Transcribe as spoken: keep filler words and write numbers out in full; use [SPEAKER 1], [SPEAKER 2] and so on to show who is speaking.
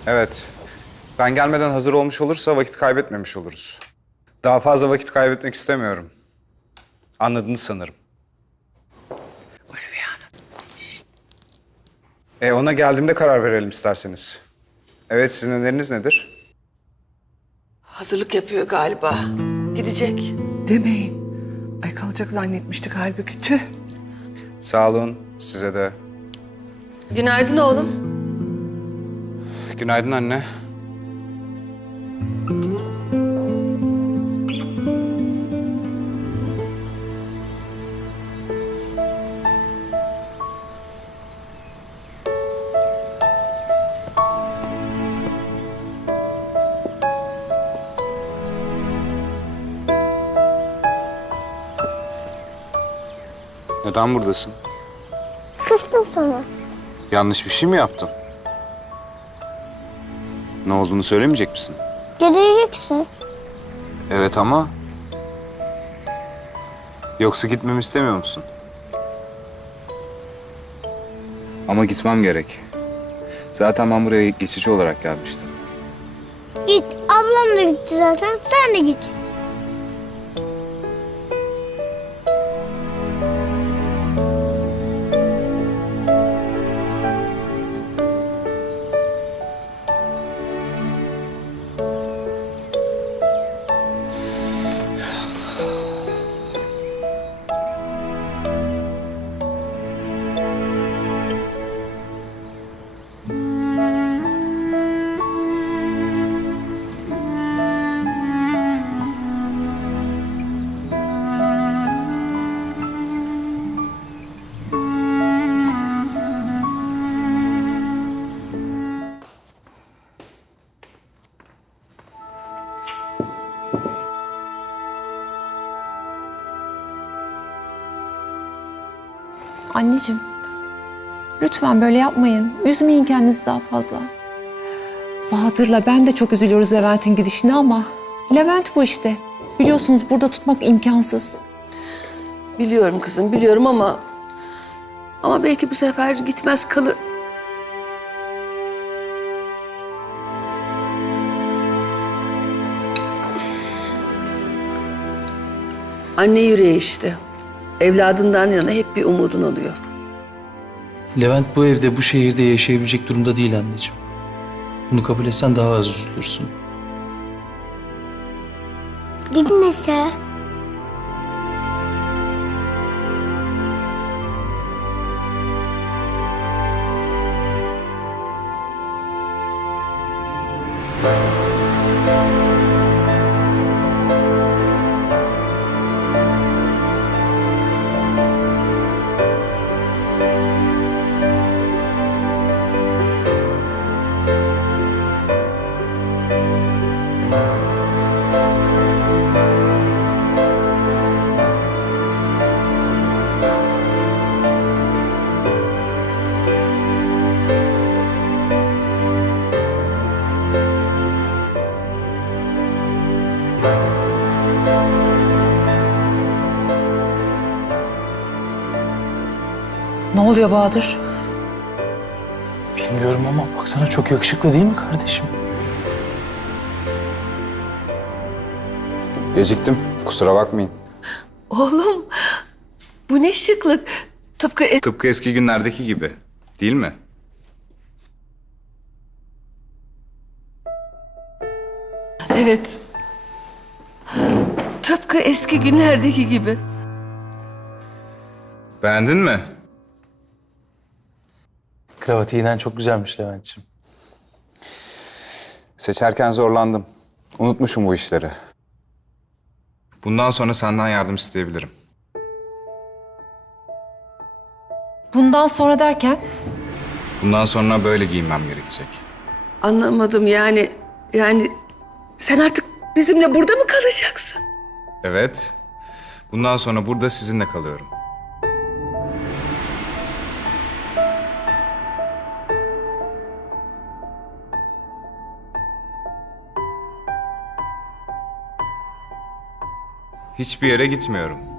[SPEAKER 1] Evet. Ben gelmeden hazır olmuş olursa vakit kaybetmemiş oluruz. Daha fazla vakit kaybetmek istemiyorum. Anladınız sanırım.
[SPEAKER 2] Ulviye Hanım.
[SPEAKER 1] E ona geldiğimde karar verelim isterseniz. Evet, sizin öneriniz nedir?
[SPEAKER 2] Hazırlık yapıyor galiba. Gidecek.
[SPEAKER 3] Demeyin. Ay kalacak zannetmiştik halbuki tüh.
[SPEAKER 1] Sağ olun, size de.
[SPEAKER 2] Günaydın oğlum.
[SPEAKER 1] Günaydın anne. Neden buradasın?
[SPEAKER 4] Kızdım sana.
[SPEAKER 1] Yanlış bir şey mi yaptım? Ne olduğunu söylemeyecek misin?
[SPEAKER 4] Gideceksin.
[SPEAKER 1] Evet ama... Yoksa gitmemi istemiyor musun? Ama gitmem gerek. Zaten ben buraya geçici olarak gelmiştim.
[SPEAKER 4] Git. Ablam da gitti zaten. Sen de git.
[SPEAKER 5] Anneciğim, lütfen böyle yapmayın. Üzmeyin kendinizi daha fazla. Bahadır'la ben de çok üzülüyoruz Levent'in gidişine ama Levent bu işte. Biliyorsunuz burada tutmak imkansız.
[SPEAKER 2] Biliyorum kızım, biliyorum ama... Ama belki bu sefer gitmez kalır. Anne yüreği işte. Evladından yana hep bir umudun oluyor.
[SPEAKER 6] Levent bu evde, bu şehirde yaşayabilecek durumda değil anneciğim. Bunu kabul etsen daha az üzülürsün.
[SPEAKER 4] Gitmese.
[SPEAKER 3] Ne oluyor Bahadır?
[SPEAKER 6] Bilmiyorum ama baksana çok yakışıklı değil mi kardeşim?
[SPEAKER 1] Geciktim, kusura bakmayın.
[SPEAKER 2] Oğlum, bu ne şıklık. Tıpkı es-
[SPEAKER 1] Tıpkı eski günlerdeki gibi, değil mi?
[SPEAKER 2] Evet. Tıpkı eski günlerdeki gibi.
[SPEAKER 1] Beğendin mi?
[SPEAKER 6] Kravatı yine çok güzelmiş Levent'ciğim.
[SPEAKER 1] Seçerken zorlandım. Unutmuşum bu işleri. Bundan sonra senden yardım isteyebilirim.
[SPEAKER 5] Bundan sonra derken
[SPEAKER 1] Bundan sonra böyle giyinmem gerekecek.
[SPEAKER 2] Anlamadım yani. Yani sen artık bizimle burada mı kalacaksın?
[SPEAKER 1] Evet. Bundan sonra burada sizinle kalıyorum. Hiçbir yere gitmiyorum.